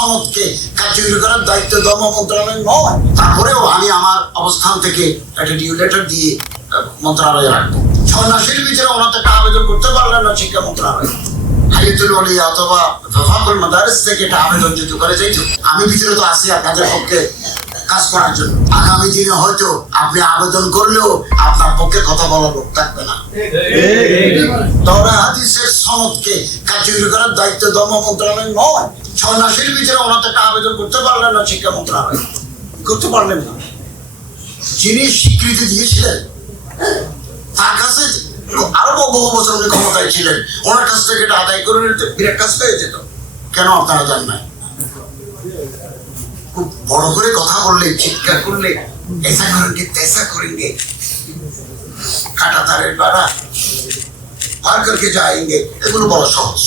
সনদকে কার্যকরী করার দায়িত্ব ধর্ম মন্ত্রণালয় নয়। তারপরেও আমি আমার অবস্থান থেকে একটা ডিউ লেটার দিয়ে মন্ত্রণালয়ে রাখবো। 6 মাসের ভিতরে ওনার একটা আবেদন করতে পারলেন না শিক্ষা মন্ত্রণালয়, হাইয়াতুল ওলিয়া অথবা ফাকুল মাদারিস থেকে একটা আবেদন যদি করে যাইত, আমি ভিতরে তো আছি আপনাদের পক্ষে কাজ করার জন্য। আগামী দিনে হয়তো আপনি আবেদন করলেও আপনার পক্ষে কথা বলার লোক থাকবে না। তওরাত হাদিসের সনদকে কার্যকরী করার দায়িত্ব ধর্ম মন্ত্রণালয় নয়। 6 মাসের ভিতরে ওনার একটা আবেদন করতে পারলেন না শিক্ষা মন্ত্রণালয়, করতে পারলেন না। যিনি স্বীকৃতি দিয়েছিলেন তার কাছে আরো বহু বছর উনি ক্ষমতায় ছিলেন, ওনার কাছ থেকে এটা আদায় করে নিতে বিরাট কাজ হয়ে যেত। কেন আপনারা জান নাই? খুব বড় করে কথা বললে, চিৎকার করলে, ऐसा करेंगे तैसा करेंगे, কাটা তারের বাড়া পার করকে যাएंगे, এগুলো বলা সহজ।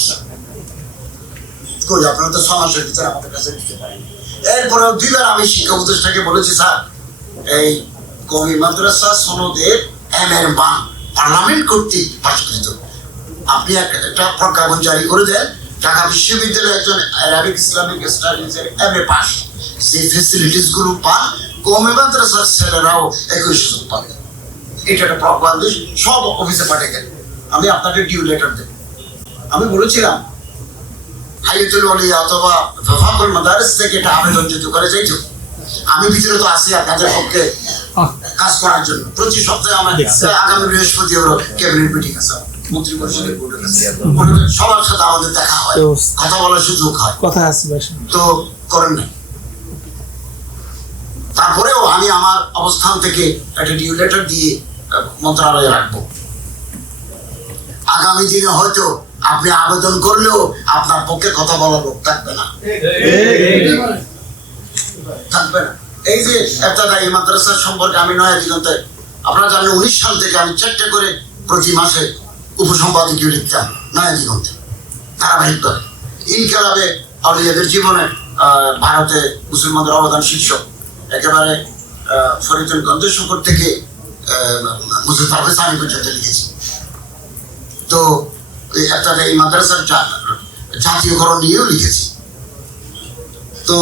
কই আপনারা তো 6 মাসের ভিতরে আমাদের কাছে দিতে পারেন। এরপরে 2বার আমি শিক্ষা উপদেষ্টাকে বলেছি, স্যার এই কওমি মাদ্রাসা সনদের এর মান পার্লামেন্ট কর্তৃক পাশকৃত, আপনি একটা প্রজ্ঞাপন জারি করে দেন, ঢাকা বিশ্ববিদ্যালয়ে একজন অ্যারাবিক ইসলামিক স্টাডিজের MA পাস, সেই ফেসিলিটিস গুলো পান, কওমি মাদ্রাসার ছেলেরাও একই সুযোগ পাবে। এটা একটা প্রজ্ঞাপন সব অফিসে পাঠিয়ে দেন, আমি আপনাকে ডিউ লেটার দেব। আমি বলেছিলাম হাইয়াতুল ওলিয়া অথবা ফাকুল মাদারিস থেকে একটা আবেদন যদি করে যাইত, আমি ভিতরে তো আছি আপনাদের পক্ষে কাজ করার জন্য। প্রতি সপ্তাহে আমার আগামী বৃহস্পতি হলো ক্যাবিনেট মিটিং আছে, মন্ত্রী পরিষদের বোর্ডের কাছে, সবার সাথে আমাদের দেখা হয়, কথা বলার সুযোগ হয়, কথা আছে, তো করেন না। তারপরেও আমি আমার অবস্থান থেকে একটা ডিউ লেটার দিয়ে মন্ত্রণালয়ে রাখবো। আগামী দিনে হয়তো আপনি আবেদন করলেও আপনার পক্ষে কথা বলার লোক থাকবে না, থাকবে না। এই যে একটা এই মাদ্রাসার সম্পর্কে আমি নয়া দিগন্তে, আপনারা জানেন 19 সাল থেকে আমি 4টা করে প্রতি মাসে উপসম্পাদকীয় লিখতাম নয়া দিগন্তে ধারাবাহিকভাবে। ইনকালাবে আউলিয়াদের জীবনে ভারতে মুসলমানদের অবদান শীর্ষক, একেবারে ফরিদুল গঞ্জের শঙ্কর থেকে মুজফর সানি পর্যন্ত লিখেছি। তো একটা এই মাদ্রাসার জাতীয়করণ নিয়েও লিখেছি। তো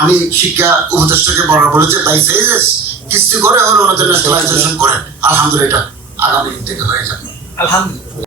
আমি শিক্ষা উপদেষ্টাকে বলেছে বাই ফেজেস কিস্তি করে হলো ওনাদের ন্যাশনালাইজেশন করেন, আলহামদুলিল্লাহ আগামী দিন থেকে হয়ে যাবে, আলহামদুলিল্লাহ।